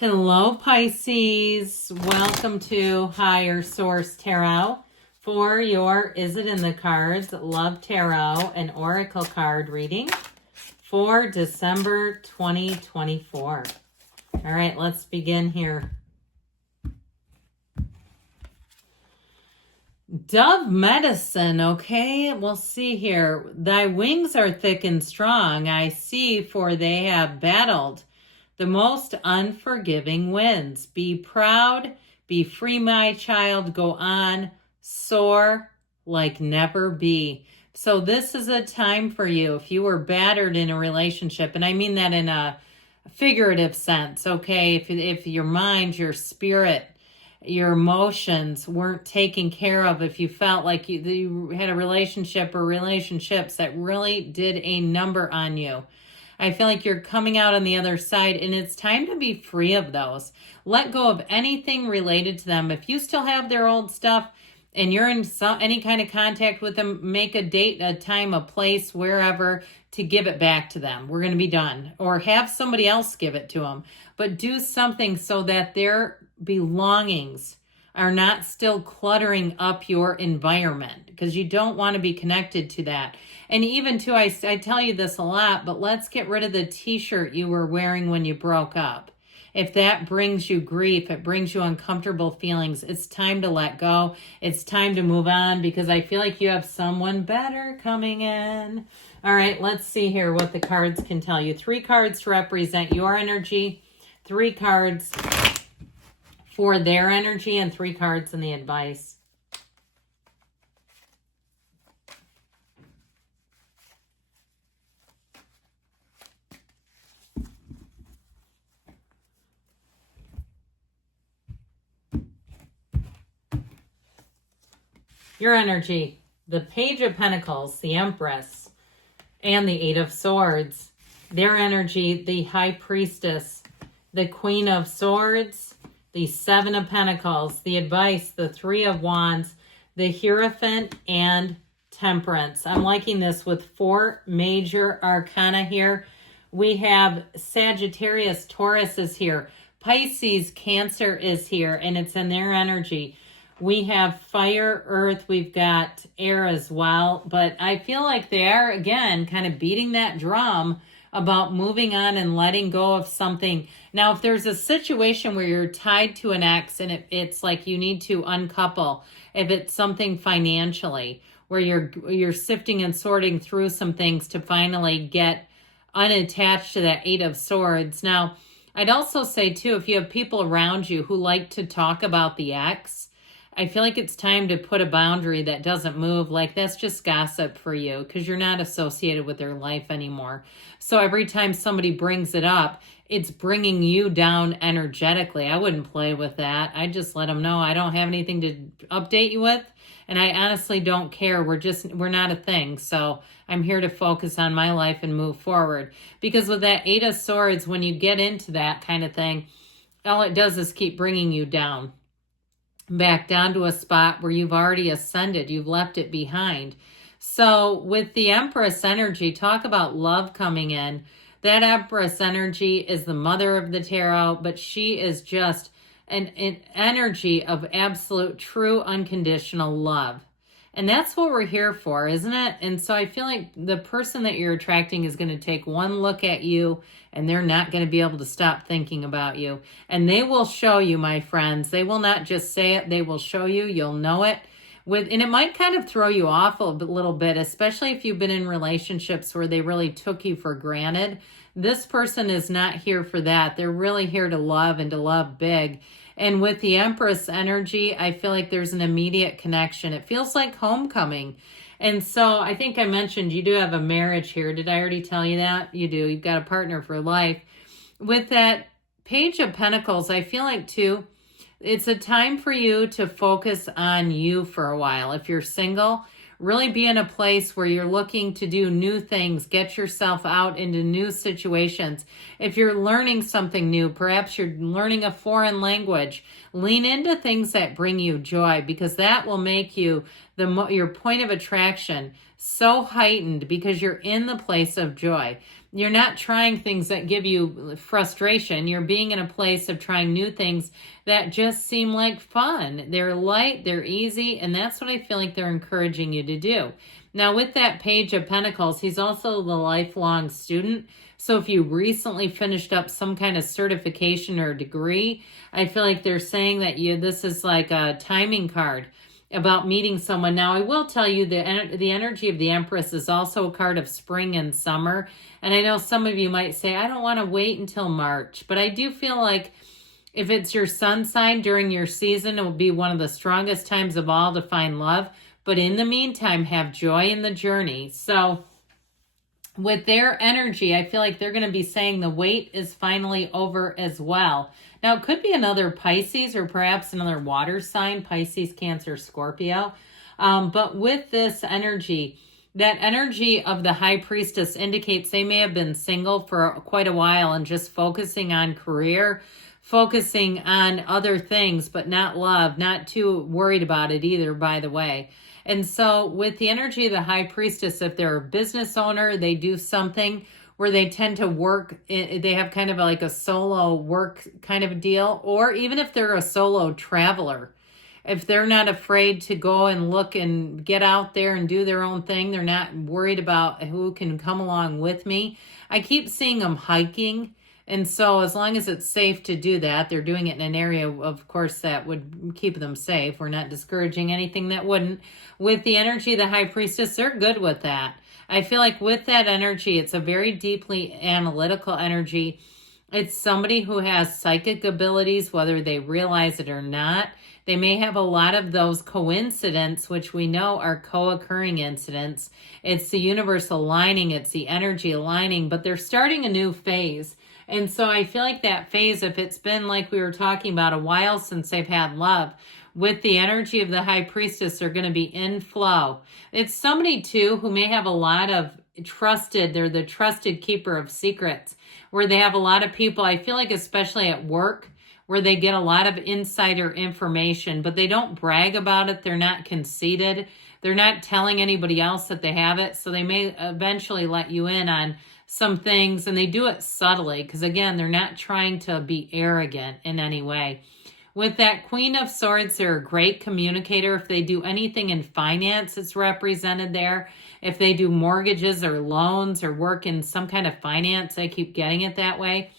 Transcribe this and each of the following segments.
Hello, Pisces. Welcome to Higher Source Tarot for your Is It in the Cards Love Tarot and Oracle card reading for December 2024. All right, let's begin here. Dove medicine, okay? We'll see here. Thy wings are thick and strong, I see, for they have battled the most unforgiving winds. Be proud, be free, my child, go on, soar like never be. So this is a time for you. If you were battered in a relationship, and I mean that in a figurative sense, okay? If your mind, your spirit, your emotions weren't taken care of, if you felt like you had a relationship or relationships that really did a number on you, I feel like you're coming out on the other side, and it's time to be free of those. Let go of anything related to them. If you still have their old stuff and you're in any kind of contact with them, make a date, a time, a place, wherever, to give it back to them. We're going to be done. Or have somebody else give it to them. But do something so that their belongings are not still cluttering up your environment, because you don't want to be connected to that. And even too, I tell you this a lot, but let's get rid of the t-shirt you were wearing when you broke up. If that brings you grief, it brings you uncomfortable feelings, it's time to let go. It's time to move on, because I feel like you have someone better coming in. All right, let's see here what the cards can tell you. 3 cards to represent your energy, 3 cards for their energy, and 3 cards in the advice. Your energy, the Page of Pentacles, the Empress, and the 8 of Swords. Their energy, the High Priestess, the Queen of Swords, the 7 of Pentacles, the advice, the 3 of Wands, the Hierophant, and Temperance. I'm liking this with 4 major arcana here. We have Sagittarius, Taurus is here. Pisces, Cancer is here, and it's in their energy. We have fire, earth, we've got air as well. But I feel like they are, again, kind of beating that drum about moving on and letting go of something. Now, if there's a situation where you're tied to an ex and it's like you need to uncouple, if it's something financially where you're sifting and sorting through some things to finally get unattached to that 8 of Swords. Now, I'd also say, too, if you have people around you who like to talk about the ex, I feel like it's time to put a boundary that doesn't move. Like, that's just gossip for you, because you're not associated with their life anymore. So every time somebody brings it up, it's bringing you down energetically. I wouldn't play with that. I just let them know I don't have anything to update you with, and I honestly don't care. We're not a thing. So I'm here to focus on my life and move forward. Because with that 8 of Swords, when you get into that kind of thing, all it does is keep bringing you down. Back down to a spot where you've already ascended. You've left it behind. So with the Empress energy, talk about love coming in. That Empress energy is the mother of the tarot, but she is just an energy of absolute, true, unconditional love. And that's what we're here for, isn't it? And so I feel like the person that you're attracting is going to take one look at you, and they're not going to be able to stop thinking about you. And they will show you, my friends. They will not just say it. They will show you. You'll know it. And it might kind of throw you off a little bit, especially if you've been in relationships where they really took you for granted. This person is not here for that. They're really here to love, and to love big. And with the Empress energy, I feel like there's an immediate connection. It feels like homecoming. And so I think I mentioned you do have a marriage here. Did I already tell you that? You do. You've got a partner for life. With that Page of Pentacles, I feel like, too, it's a time for you to focus on you for a while. If you're single, really be in a place where you're looking to do new things, get yourself out into new situations. If you're learning something new, perhaps you're learning a foreign language, lean into things that bring you joy, because that will make you your point of attraction so heightened, because you're in the place of joy. You're not trying things that give you frustration. You're being in a place of trying new things that just seem like fun. They're light, they're easy, and that's what I feel like they're encouraging you to do. Now, with that Page of Pentacles, he's also the lifelong student. So if you recently finished up some kind of certification or degree, I feel like they're saying that this is like a timing card about meeting someone. Now, I will tell you the energy of the Empress is also a card of spring and summer. And I know some of you might say, I don't want to wait until March. But I do feel like if it's your sun sign during your season, it will be one of the strongest times of all to find love. But in the meantime, have joy in the journey. So with their energy, I feel like they're going to be saying the wait is finally over as well. Now, it could be another Pisces or perhaps another water sign, Pisces, Cancer, Scorpio. But with this energy, that energy of the High Priestess indicates they may have been single for quite a while and just focusing on career, focusing on other things, but not love, not too worried about it either, by the way. And so with the energy of the High Priestess, if they're a business owner, they do something where they tend to work, they have kind of like a solo work kind of a deal, or even if they're a solo traveler, if they're not afraid to go and look and get out there and do their own thing, they're not worried about who can come along with me. I keep seeing them hiking. And so as long as it's safe to do that, they're doing it in an area, of course, that would keep them safe. We're not discouraging anything that wouldn't. With the energy of the High Priestess, they're good with that. I feel like with that energy, it's a very deeply analytical energy. It's somebody who has psychic abilities, whether they realize it or not. They may have a lot of those coincidences, which we know are co-occurring incidents. It's the universe aligning, it's the energy aligning, but they're starting a new phase. And so I feel like that phase, if it's been like we were talking about a while since they've had love, with the energy of the High Priestess, they're going to be in flow. It's somebody too who may have a lot of they're the trusted keeper of secrets, where they have a lot of people, I feel like especially at work, where they get a lot of insider information, but they don't brag about it. They're not conceited. They're not telling anybody else that they have it. So they may eventually let you in on some things, and they do it subtly because, again, they're not trying to be arrogant in any way. With that Queen of Swords, they're a great communicator. If they do anything in finance, it's represented there. If they do mortgages or loans or work in some kind of finance, I keep getting it that way.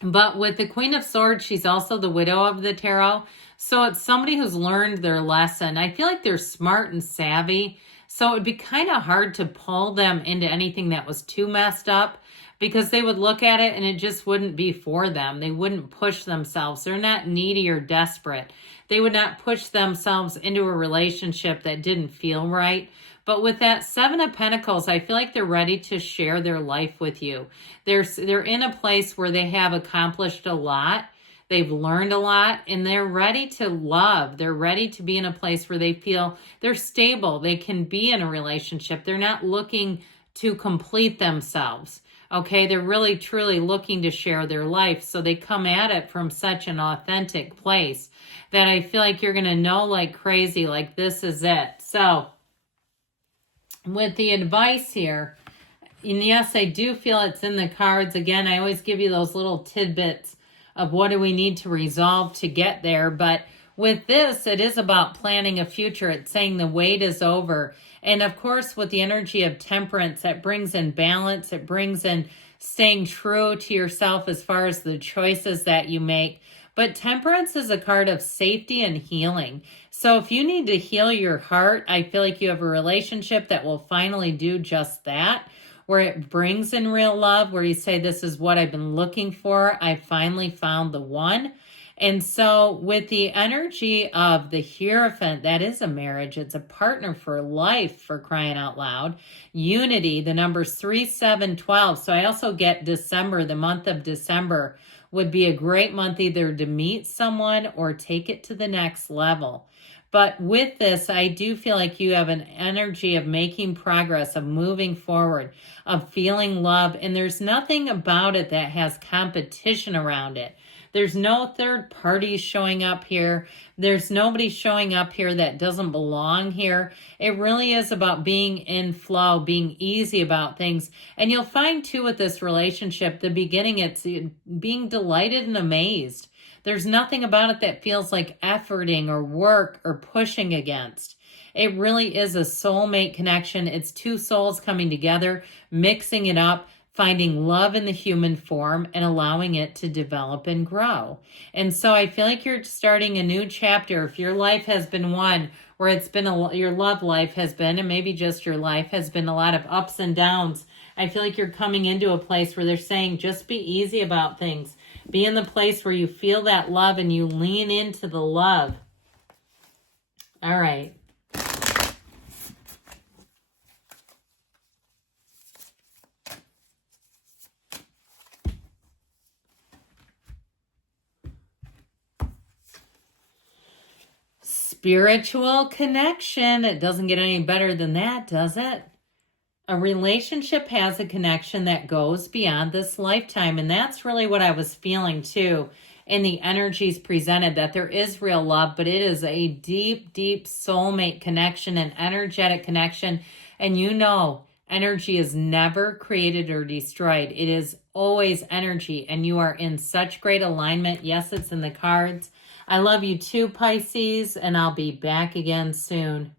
But with the Queen of Swords, she's also the widow of the tarot. So it's somebody who's learned their lesson. I feel like they're smart and savvy. So it would be kind of hard to pull them into anything that was too messed up, because they would look at it and it just wouldn't be for them. They wouldn't push themselves. They're not needy or desperate. They would not push themselves into a relationship that didn't feel right. But with that Seven of Pentacles, I feel like they're ready to share their life with you. They're in a place where they have accomplished a lot. They've learned a lot, and they're ready to love. They're ready to be in a place where they feel they're stable. They can be in a relationship. They're not looking to complete themselves. Okay, they're really, truly looking to share their life. So they come at it from such an authentic place that I feel like you're going to know like crazy, like this is it. So with the advice here, and yes, I do feel it's in the cards. Again, I always give you those little tidbits of what do we need to resolve to get there. But with this, it is about planning a future. It's saying the wait is over. And of course, with the energy of Temperance, that brings in balance. It brings in staying true to yourself as far as the choices that you make. But Temperance is a card of safety and healing. So if you need to heal your heart, I feel like you have a relationship that will finally do just that, where it brings in real love, where you say, this is what I've been looking for. I finally found the one. And so with the energy of the Hierophant, that is a marriage. It's a partner for life, for crying out loud. Unity, the numbers 3, 7, 12. So I also get December, the month of December would be a great month either to meet someone or take it to the next level. But with this, I do feel like you have an energy of making progress, of moving forward, of feeling love. And there's nothing about it that has competition around it. There's no third parties showing up here. There's nobody showing up here that doesn't belong here. It really is about being in flow, being easy about things. And you'll find too with this relationship, the beginning, it's being delighted and amazed. There's nothing about it that feels like efforting or work or pushing against. It really is a soulmate connection. It's two souls coming together, mixing it up, finding love in the human form and allowing it to develop and grow. And so I feel like you're starting a new chapter. If your life has been one where it's been your love life has been, and maybe just your life has been a lot of ups and downs, I feel like you're coming into a place where they're saying just be easy about things. Be in the place where you feel that love and you lean into the love. All right. Spiritual connection. It doesn't get any better than that, does it? A relationship has a connection that goes beyond this lifetime. And that's really what I was feeling too in the energies presented, that there is real love, but it is a deep, deep soulmate connection, an energetic connection. And you know, energy is never created or destroyed. It is always energy, and you are in such great alignment. Yes, it's in the cards. I love you too, Pisces, and I'll be back again soon.